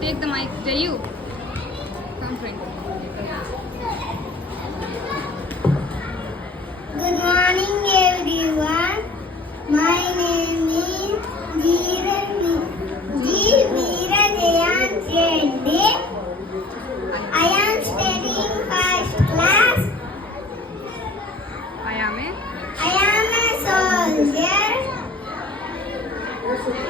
Take the mic. Jayu. Come, friend. Good morning, everyone. My name is G. Veerajayan Reddy. I am studying first class. I am a I am a soldier.